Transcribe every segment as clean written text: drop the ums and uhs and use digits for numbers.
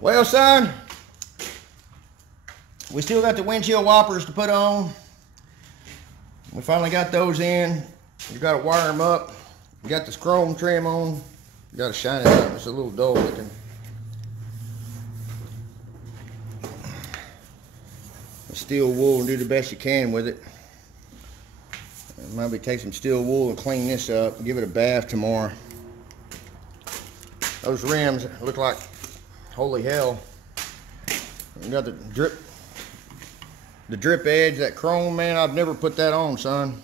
Well, son, we still got the windshield wipers to put on. We finally got those in. You got to wire them up. You got this chrome trim on. You got to shine it up. It's a little dull looking. Steel wool and do the best you can with it. Maybe take some steel wool and clean this up. Give it a bath tomorrow. Those rims look like holy hell. You got the drip edge, that chrome, man. I've never put that on, son.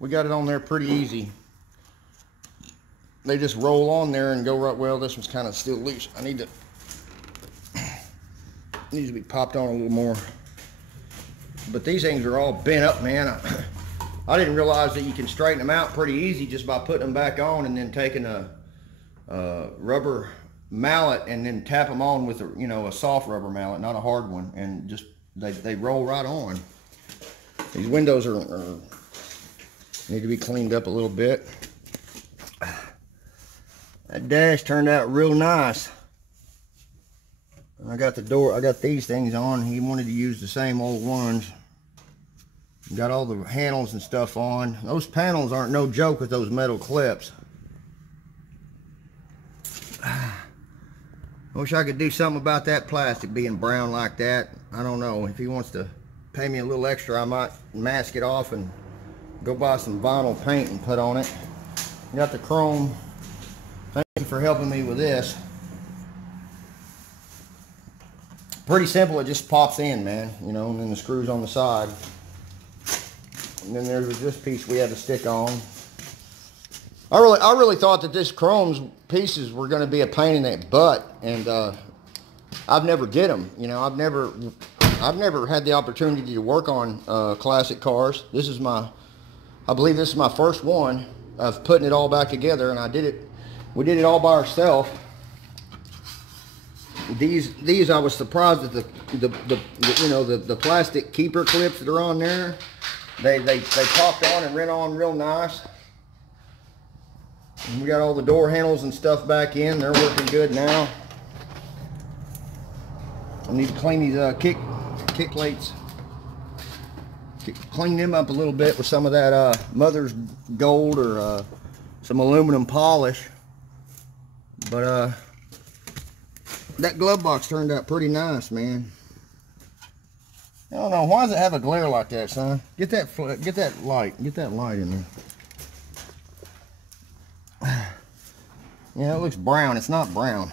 We got it on there pretty easy. They just roll on there and go right. Well, this one's kind of still loose. Needs to be popped on a little more. But these things are all bent up, man. I didn't realize that you can straighten them out pretty easy just by putting them back on and then taking a rubber mallet and then tap them on with a soft rubber mallet, not a hard one, and just they roll right on. These windows need to be cleaned up a little bit. That dash turned out real nice. I got these things on. He wanted to use the same old ones. Got all the handles and stuff on. Those panels aren't no joke with those metal clips. I wish I could do something about that plastic being brown like that. I don't know. If he wants to pay me a little extra, I might mask it off and go buy some vinyl paint and put on it. Got the chrome. Thank you for helping me with this. Pretty simple. It just pops in, man. And then the screws on the side. And then there's this piece we had to stick on. I really thought that this chrome's pieces were going to be a pain in the butt, and I've never did them. I've never had the opportunity to work on classic cars. I believe this is my first one of putting it all back together, and we did it all by ourselves. These I was surprised at the plastic keeper clips that are on there. They popped on and ran on real nice. And we got all the door handles and stuff back in. They're working good now. I need to clean these kick plates. Clean them up a little bit with some of that mother's gold or some aluminum polish. But that glove box turned out pretty nice, man. I don't know, why does it have a glare like that, son? Get that light in there. Yeah, it looks brown. It's not brown.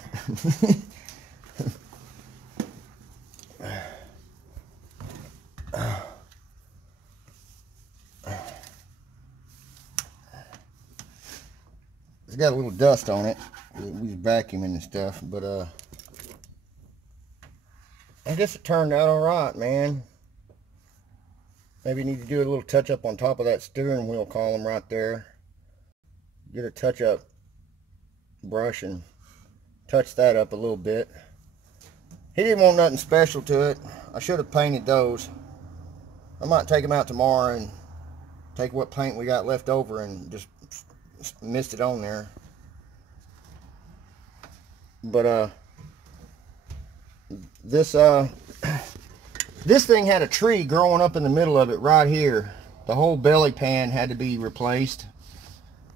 It's got a little dust on it. We was vacuuming and stuff, but I guess it turned out alright, man. Maybe need to do a little touch up on top of that steering wheel column right there. Get a touch up brush and touch that up a little bit. He didn't want nothing special to it. I should have painted those. I might take them out tomorrow and take what paint we got left over and just mist it on there. But this thing had a tree growing up in the middle of it right here. The whole belly pan had to be replaced,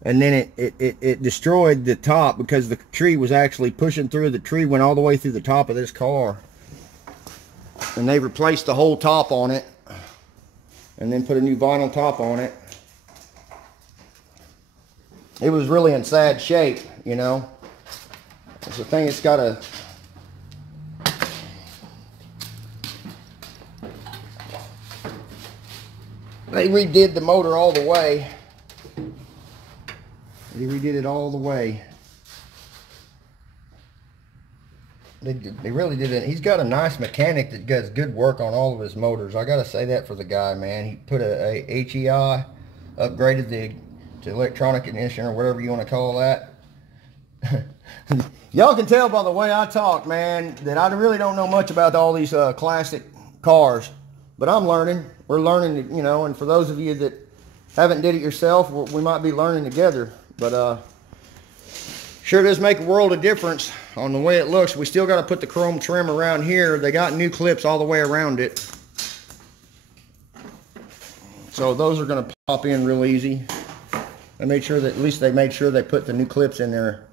and then it destroyed the top because the tree was actually pushing through. The tree went all the way through the top of this car, and they replaced the whole top on it and then put a new vinyl top on it. It was really in sad shape, It's the thing, it's got a they redid the motor all the way. They redid it all the way. They really did it. He's got a nice mechanic that does good work on all of his motors. I gotta say that for the guy, man. He put a HEI, upgraded to electronic ignition or whatever you want to call that. Y'all can tell by the way I talk, man, that I really don't know much about all these classic cars. But I'm learning. We're learning, and for those of you that haven't did it yourself, we might be learning together. But Sure does make a world of difference on the way it looks. We still got to put the chrome trim around here. They got new clips all the way around it. So those are going to pop in real easy. I made sure that at least they made sure they put the new clips in there.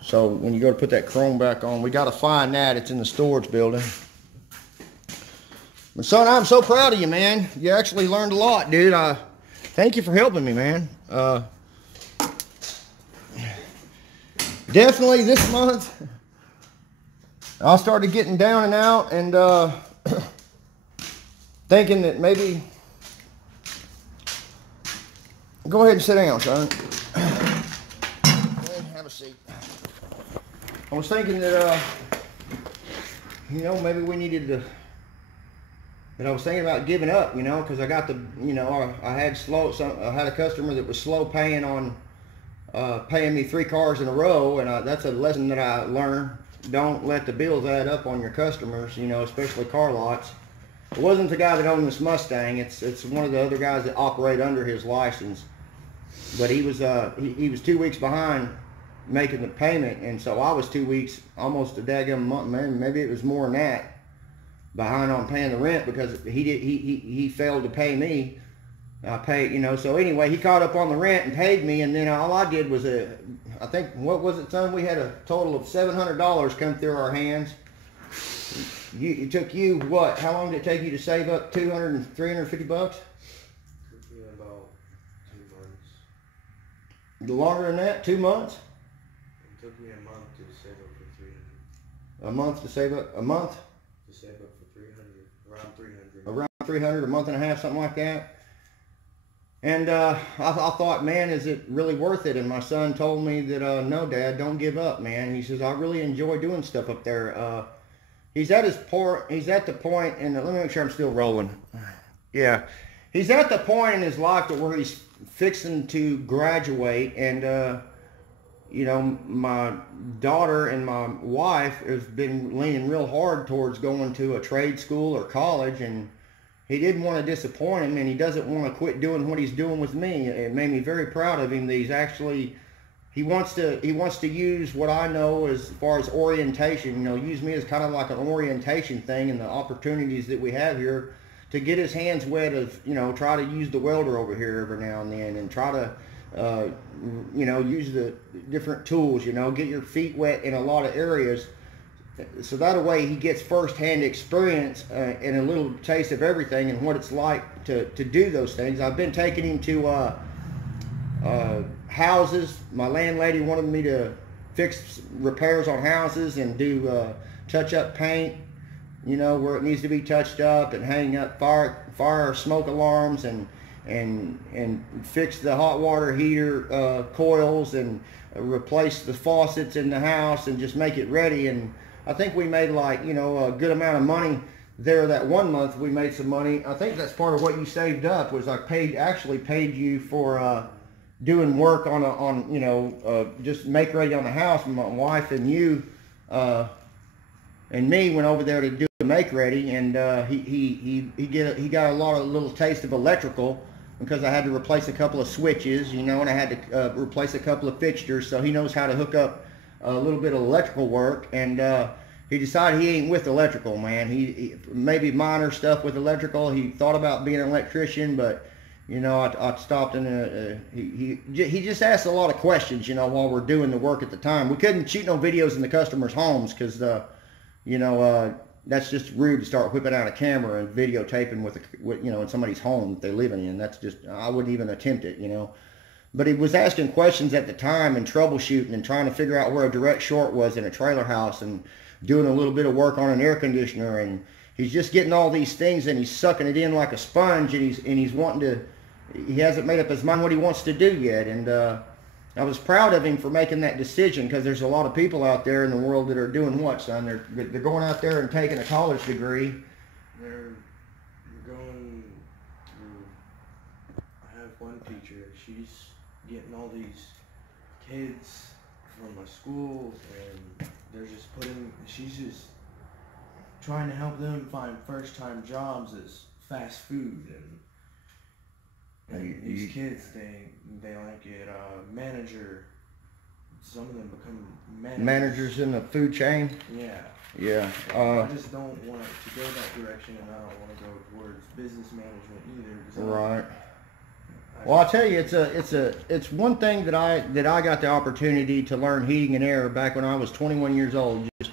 So when you go to put that chrome back on, we got to find that. It's in the storage building. But son, I'm so proud of you, man. You actually learned a lot, dude. Thank you for helping me, man. Definitely this month, I started getting down and out and thinking that maybe... Go ahead and sit down, son. Have a seat. I was thinking that, you know, maybe we needed to... But I was thinking about giving up, you know, because I got the, you know, I had a customer that was slow paying on, paying me 3 cars in a row, and that's a lesson that I learned. Don't let the bills add up on your customers, you know, especially car lots. It wasn't the guy that owned this Mustang. It's one of the other guys that operate under his license. But he was 2 weeks behind making the payment, and so I was 2 weeks, almost a daggum month, maybe it was more than that, behind on paying the rent because he failed to pay me. I paid, you know, so anyway, he caught up on the rent and paid me, and then all I did was I think, what was it, son? We had a total of $700 come through our hands. It took you, what, how long did it take you to save up 200 and 350 bucks? It took me about 2 months. Longer than that? 2 months? It took me a month to save up for 300. A month to save up, a month? To save up for 300, around 300. Around 300, a month and a half, something like that. And I thought, man, is it really worth it? And my son told me that, no, Dad, don't give up, man. He says, I really enjoy doing stuff up there. He's at the point, and let me make sure I'm still rolling. Yeah. He's at the point in his life to where he's fixing to graduate, and, you know, my daughter and my wife have been leaning real hard towards going to a trade school or college, and he didn't want to disappoint him, and he doesn't want to quit doing what he's doing with me. It made me very proud of him that he's actually, he wants to use what I know as far as orientation, you know, use me as kind of like an orientation thing and the opportunities that we have here to get his hands wet of, you know, try to use the welder over here every now and then and try to, you know, use the different tools, you know, get your feet wet in a lot of areas. So that way he gets first-hand experience and a little taste of everything and what it's like to do those things. I've been taking him to houses. My landlady wanted me to fix repairs on houses and do touch-up paint, you know, where it needs to be touched up, and hang up fire smoke alarms and fix the hot water heater coils and replace the faucets in the house and just make it ready. And I think we made, like, you know, a good amount of money there. That 1 month we made some money. I think that's part of what you saved up, was I actually paid you for doing work on you know, just make ready on the house. My wife and you and me went over there to do the make ready, and he got a little taste of electrical because I had to replace a couple of switches, you know, and I had to replace a couple of fixtures, so he knows how to hook up a little bit of electrical work. And he decided he ain't with electrical, man. He maybe minor stuff with electrical. He thought about being an electrician, but, you know, I stopped, and he just asked a lot of questions, you know, while we're doing the work at the time. We couldn't shoot no videos in the customers' homes because, you know, that's just rude to start whipping out a camera and videotaping with you know, in somebody's home that they're living in. That's just, I wouldn't even attempt it, you know. But he was asking questions at the time and troubleshooting and trying to figure out where a direct short was in a trailer house and doing a little bit of work on an air conditioner. And he's just getting all these things and he's sucking it in like a sponge, and he's wanting to, he hasn't made up his mind what he wants to do yet. And I was proud of him for making that decision, because there's a lot of people out there in the world that are doing what, son? They're going out there and taking a college degree. They're going through, I have one teacher, she's getting all these kids from a school, and she's just trying to help them find first-time jobs as fast food, and these kids, they like it, manager some of them become managers in the food chain. Yeah. Yeah. I just don't want to go that direction, and I don't want to go towards business management either. Right. Well, I'll tell you, it's one thing that I got the opportunity to learn heating and air back when I was 21 years old. Just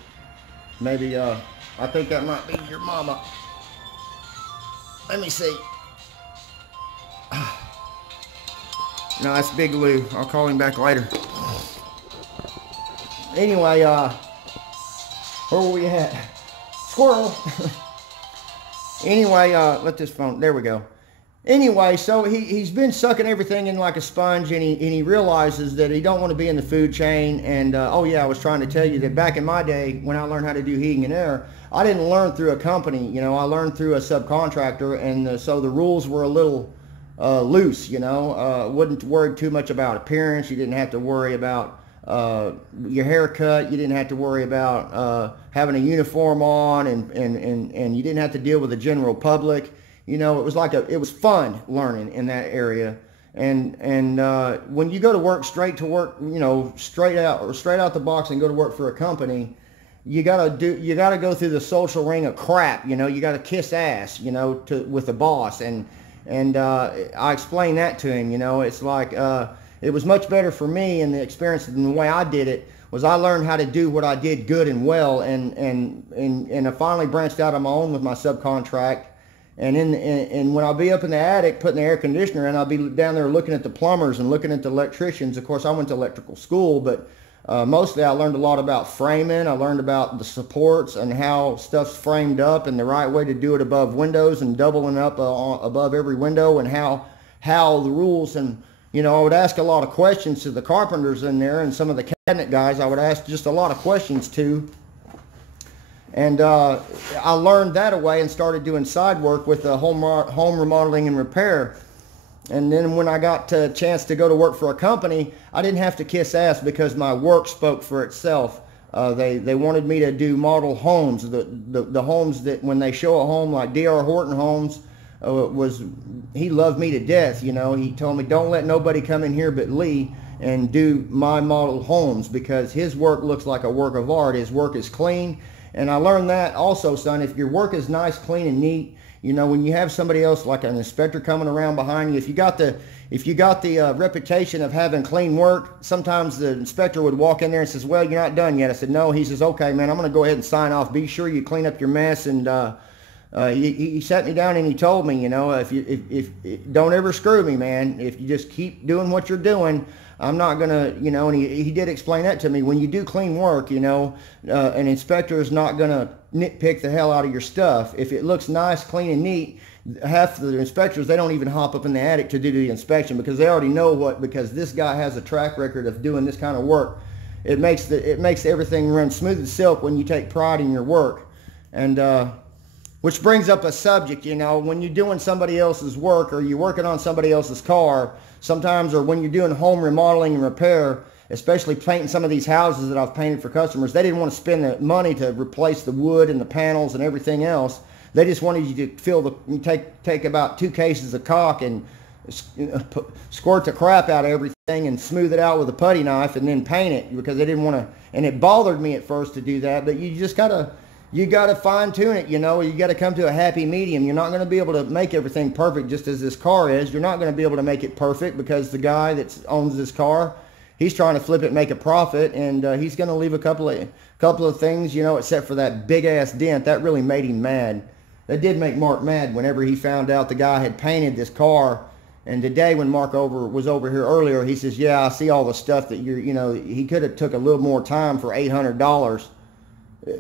maybe I think that might be your mama. Let me see. No, that's Big Lou. I'll call him back later. Anyway, where were we at? Squirrel. Anyway, let this phone, there we go. Anyway, so he's been sucking everything in like a sponge, and he realizes that he don't want to be in the food chain. And oh yeah, I was trying to tell you that back in my day when I learned how to do heating and air, I didn't learn through a company. You know, I learned through a subcontractor, and so the rules were a little loose. You know, wouldn't worry too much about appearance. You didn't have to worry about your haircut. You didn't have to worry about having a uniform on, and you didn't have to deal with the general public. You know, it was fun learning in that area. And when you go to work, straight to work, you know, straight out the box and go to work for a company, you gotta go through the social ring of crap. You know, you gotta kiss ass, you know, with the boss. And I explained that to him. You know, it's like it was much better for me, and the experience and the way I did it was I learned how to do what I did good and well, and I finally branched out on my own with my subcontract. And when I'll be up in the attic putting the air conditioner in, I'll be down there looking at the plumbers and looking at the electricians. Of course, I went to electrical school, but mostly I learned a lot about framing. I learned about the supports and how stuff's framed up and the right way to do it above windows and doubling up above every window, and how the rules. And you know, I would ask a lot of questions to the carpenters in there, and some of the cabinet guys I would ask just a lot of questions to. And I learned that away and started doing side work with home remodeling and repair. And then when I got a chance to go to work for a company, I didn't have to kiss ass because my work spoke for itself. They wanted me to do model homes. The homes that when they show a home like D.R. Horton Homes, he loved me to death. You know, he told me, don't let nobody come in here but Lee and do my model homes, because his work looks like a work of art. His work is clean. And I learned that also, son, if your work is nice, clean, and neat, you know, when you have somebody else like an inspector coming around behind you, if you got the reputation of having clean work, sometimes the inspector would walk in there and says, well, you're not done yet. I said, no. He says, okay, man, I'm going to go ahead and sign off. Be sure you clean up your mess. And he sat me down and he told me, you know, if don't ever screw me, man. If you just keep doing what you're doing, I'm not going to, you know, and he did explain that to me. When you do clean work, you know, an inspector is not going to nitpick the hell out of your stuff. If it looks nice, clean, and neat, half of the inspectors, they don't even hop up in the attic to do the inspection, because they already know because this guy has a track record of doing this kind of work. It makes everything run smooth as silk when you take pride in your work. And which brings up a subject, you know, when you're doing somebody else's work, or you're working on somebody else's car, sometimes, or when you're doing home remodeling and repair, especially painting some of these houses that I've painted for customers, they didn't want to spend the money to replace the wood and the panels and everything else. They just wanted you to take about 2 cases of caulk and squirt the crap out of everything and smooth it out with a putty knife and then paint it, because they didn't want to. And it bothered me at first to do that, but you just gotta fine tune it. You know, you got to come to a happy medium. You're not going to be able to make everything perfect, just as this car is. You're not going to be able to make it perfect, because the guy that owns this car, he's trying to flip it and make a profit, and he's going to leave a couple of things, you know, except for that big ass dent. That really made him mad. That did make Mark mad whenever he found out the guy had painted this car. And today when Mark was over here earlier, he says, yeah, I see all the stuff that you know, he could have took a little more time for $800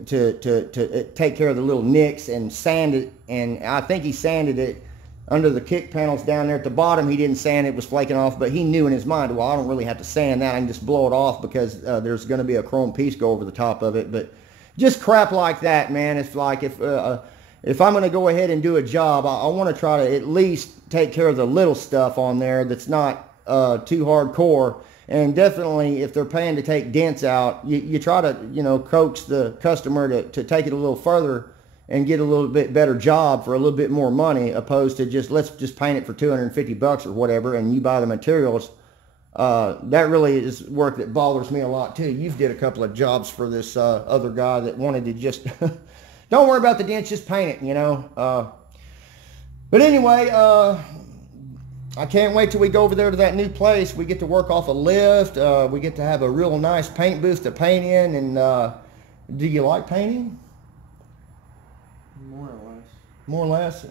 to take care of the little nicks and sand it. And I think he sanded it under the kick panels down there at the bottom. He didn't sand it, was flaking off, but he knew in his mind, well, I don't really have to sand that. I can just blow it off, because there's going to be a chrome piece go over the top of it. But just crap like that, man. It's like if I'm going to go ahead and do a job, I want to try to at least take care of the little stuff on there that's not too hardcore. And definitely, if they're paying to take dents out, you try to, you know, coax the customer to take it a little further and get a little bit better job for a little bit more money, opposed to let's just paint it for $250 or whatever, and you buy the materials. That really is work that bothers me a lot too. You've did a couple of jobs for this other guy that wanted to just don't worry about the dents, just paint it, you know. But anyway, I can't wait till we go over there to that new place. We get to work off a lift. We get to have a real nice paint booth to paint in. And do you like painting? More or less. More or less.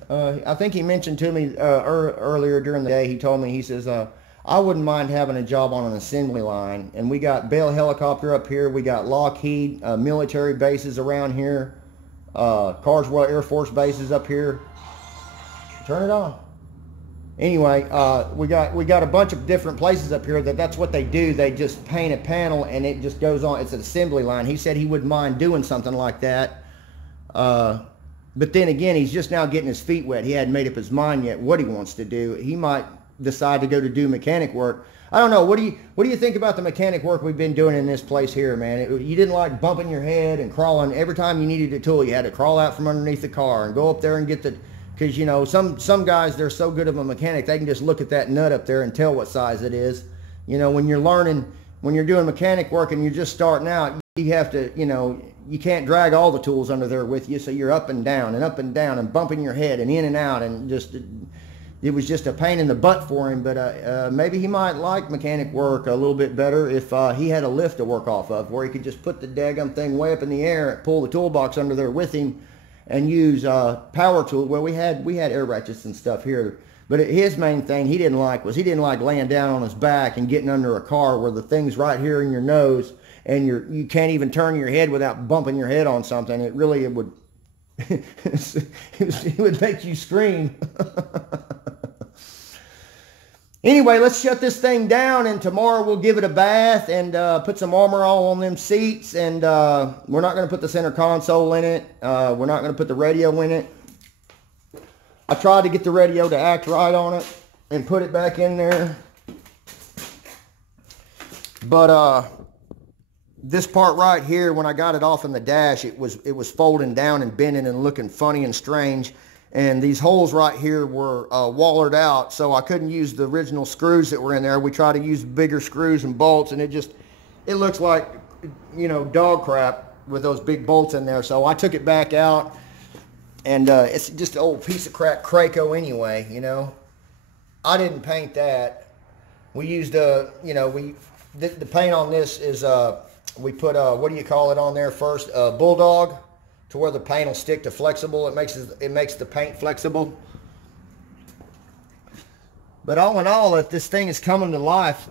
I think he mentioned to me earlier during the day. He told me, he says, I wouldn't mind having a job on an assembly line. And we got Bell Helicopter up here. We got Lockheed military bases around here. Carswell Air Force bases up here. Turn it on. Anyway, we got a bunch of different places up here that's what they do. They just paint a panel and it just goes on. It's an assembly line. He said he wouldn't mind doing something like that. But then again, he's just now getting his feet wet. He hadn't made up his mind yet what he wants to do. He might decide to go to do mechanic work. I don't know. What do you think about the mechanic work we've been doing in this place here, man? You didn't like bumping your head and crawling every time you needed a tool. You had to crawl out from underneath the car and go up there and get the, because you know some guys, they're so good of a mechanic they can just look at that nut up there and tell what size it is. You know, when you're learning, when you're doing mechanic work and you're just starting out, you have to, you know, you can't drag all the tools under there with you, so you're up and down and bumping your head and in and out, and just it was just a pain in the butt for him. But maybe he might like mechanic work a little bit better if he had a lift to work off of, where he could just put the daggum thing way up in the air, pull the toolbox under there with him, and use power tool. Well, we had air ratchets and stuff here, but his main thing he didn't like laying down on his back and getting under a car where the thing's right here in your nose and you can't even turn your head without bumping your head on something. It would it would make you scream. Anyway, let's shut this thing down, and tomorrow we'll give it a bath and put some Armor All on them seats, and we're not going to put the center console in it. We're not going to put the radio in it. I tried to get the radio to act right on it and put it back in there. But this part right here, when I got it off in the dash, it was folding down and bending and looking funny and strange. And these holes right here were wallered out, so I couldn't use the original screws that were in there. We tried to use bigger screws and bolts, and it looks like, you know, dog crap with those big bolts in there. So I took it back out, and it's just an old piece of crap Craco anyway, you know. I didn't paint that. We used, you know, the paint on this is, we put, what do you call it on there first? Bulldog. To where the paint will stick to flexible. It makes the paint flexible. But all in all, if this thing is coming to life,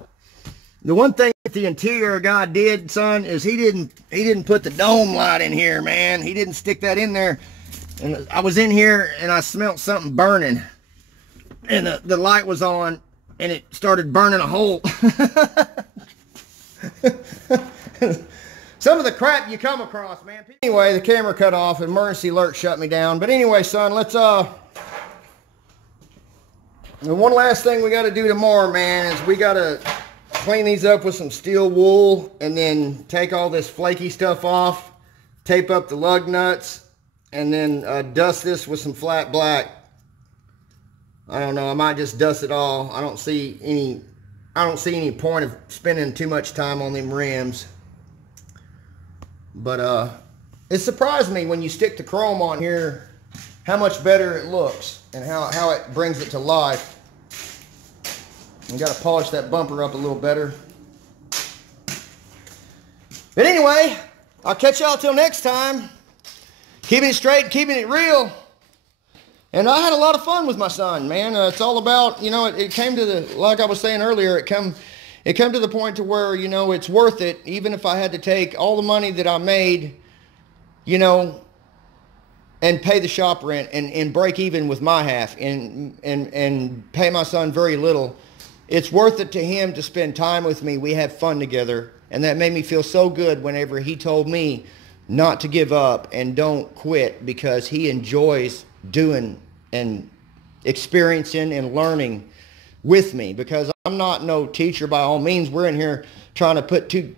the one thing that the interior guy did, son, is he didn't put the dome light in here, man. He didn't stick that in there. And I was in here and I smelled something burning, and the light was on and it started burning a hole. Some of the crap you come across, man. Anyway, the camera cut off. Emergency alert shut me down. But anyway, son, let's and one last thing we got to do tomorrow, man, is we got to clean these up with some steel wool, and then take all this flaky stuff off, tape up the lug nuts, and then dust this with some flat black. I don't know. I might just dust it all. I don't see any point of spending too much time on them rims. But it surprised me when you stick the chrome on here how much better it looks and how it brings it to life. You got to polish that bumper up a little better. But anyway, I'll catch y'all till next time. Keeping it straight, keeping it real. And I had a lot of fun with my son, man. It's all about, you know, it came to the, like I was saying earlier, it come to the point to where, you know, it's worth it, even if I had to take all the money that I made, you know, and pay the shop rent and break even with my half and pay my son very little. It's worth it to him to spend time with me. We have fun together, and that made me feel so good whenever he told me not to give up and don't quit, because he enjoys doing and experiencing and learning with me, because I'm not no teacher by all means. We're in here trying to put two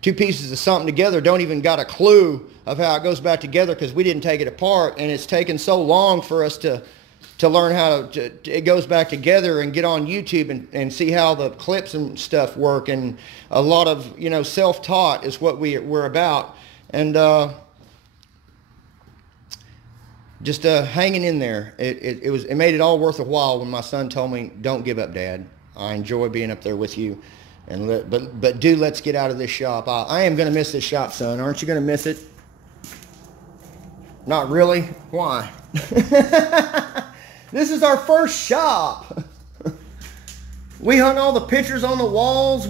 pieces of something together, don't even got a clue of how it goes back together because we didn't take it apart, and it's taken so long for us to to learn how to it goes back together and get on YouTube and see how the clips and stuff work. And a lot of, you know, self-taught is what we're about. And just hanging in there. It made it all worth a while when my son told me, "Don't give up, Dad. I enjoy being up there with you, and but let's get out of this shop. I am going to miss this shop, son. Aren't you going to miss it?" Not really. Why? This is our first shop. We hung all the pictures on the walls.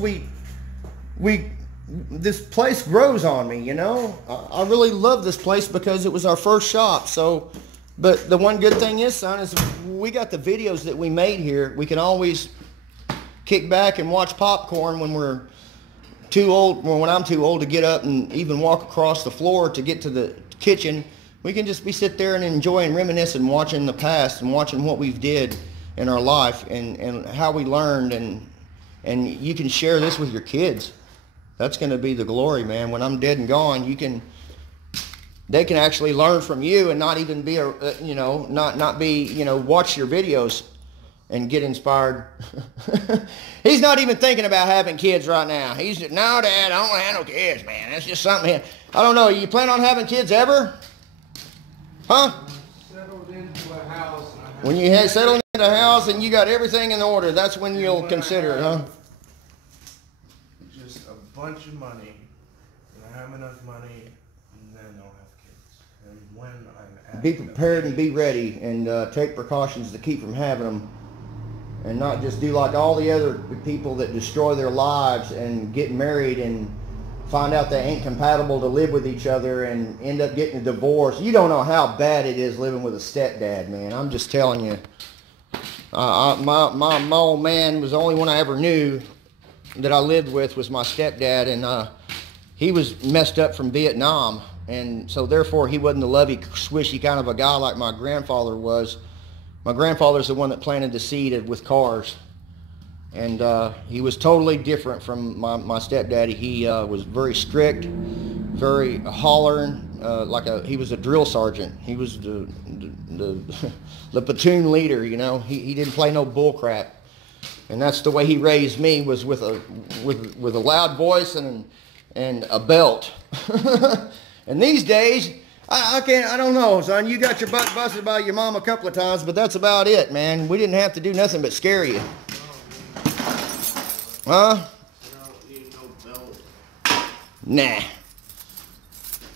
This place grows on me, you know. I really love this place because it was our first shop. So, but the one good thing is, son, is we got the videos that we made here. We can always kick back and watch popcorn when we're too old, when I'm too old to get up and even walk across the floor to get to the kitchen. We can just sit there and enjoy and reminisce and watching the past and watching what we've did in our life and how we learned, and you can share this with your kids. That's going to be the glory, man. When I'm dead and gone, they can actually learn from you and not even be not be, watch your videos and get inspired. He's not even thinking about having kids right now. He's, "No, Dad, I don't want to have no kids, man. That's just something." I don't know. You plan on having kids ever? Huh? Settled into a house. When you settled into a house and you got everything in order, that's when you'll consider it, huh? Just a bunch of money. When I have enough money, and then I'll have kids. And when I'm Be prepared and be ready, and take precautions to keep from having them, and not just do like all the other people that destroy their lives and get married and find out they ain't compatible to live with each other and end up getting a divorce. You don't know how bad it is living with a stepdad, man. I'm just telling you. My old man was the only one I ever knew that I lived with was my stepdad, and he was messed up from Vietnam, and so therefore he wasn't the lovey, swishy kind of a guy like my grandfather was. My grandfather's the one that planted the seed with cars. And he was totally different from my stepdaddy. He was very strict, very hollering, he was a drill sergeant. He was the platoon leader, you know. He didn't play no bull crap. And that's the way he raised me, was with a loud voice and a belt. And these days, I don't know, son. You got your butt busted by your mom a couple of times, but that's about it, man. We didn't have to do nothing but scare you. Huh? I don't need no belt.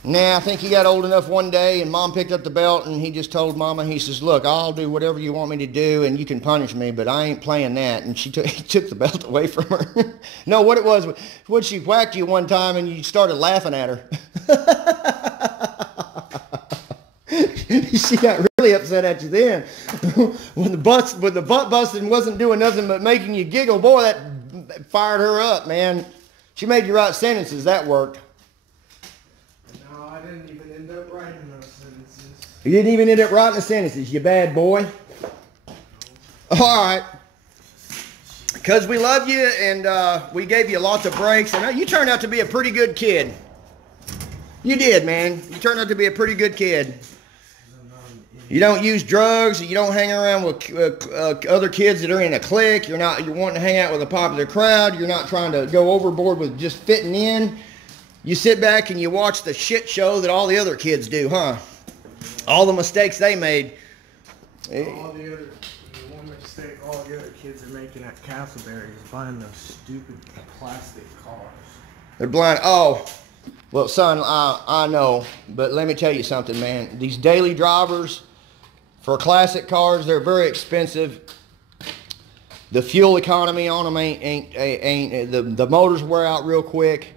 Nah, I think he got old enough one day and Mom picked up the belt and he just told Mama, he says, "Look, I'll do whatever you want me to do and you can punish me, but I ain't playing that." And he took the belt away from her. No, what it was, when she whacked you one time and you started laughing at her. She got really upset at you then. When the butt busting wasn't doing nothing but making you giggle, boy, that fired her up, man. She made you write sentences. That worked. No, I didn't even end up writing those sentences. You didn't even end up writing the sentences, you bad boy. All right. Because we love you and we gave you lots of breaks. And you turned out to be a pretty good kid. You did, man. You turned out to be a pretty good kid. You don't use drugs. You don't hang around with other kids that are in a clique. You're wanting to hang out with a popular crowd. You're not trying to go overboard with just fitting in. You sit back and you watch the shit show that all the other kids do, huh? All the mistakes they made. One mistake all the other kids are making at Castleberry is buying those stupid plastic cars. They're blind. Oh. Well, son, I know, but let me tell you something, man. These daily drivers for classic cars, they're very expensive. The fuel economy on them ain't the motors wear out real quick.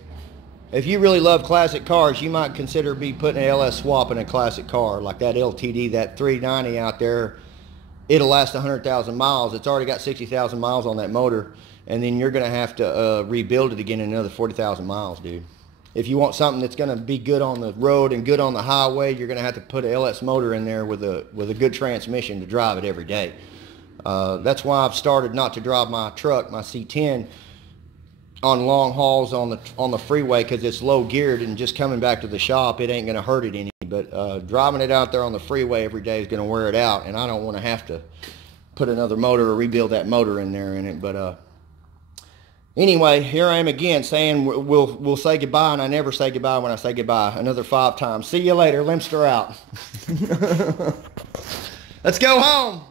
If you really love classic cars, you might consider putting an LS swap in a classic car, like that LTD, that 390 out there. It'll last 100,000 miles. It's already got 60,000 miles on that motor, and then you're going to have to rebuild it again in another 40,000 miles, dude. If you want something that's going to be good on the road and good on the highway, you're going to have to put an LS motor in there with a good transmission to drive it every day. That's why I've started not to drive my truck, my C10, on long hauls on the freeway because it's low geared, and just coming back to the shop, it ain't gonna hurt it any. But driving it out there on the freeway every day is gonna wear it out, and I don't want to have to put another motor or rebuild that motor in there in it. But anyway, here I am again saying we'll say goodbye, and I never say goodbye when I say goodbye. Another 5 times. See you later. Limster out. Let's go home.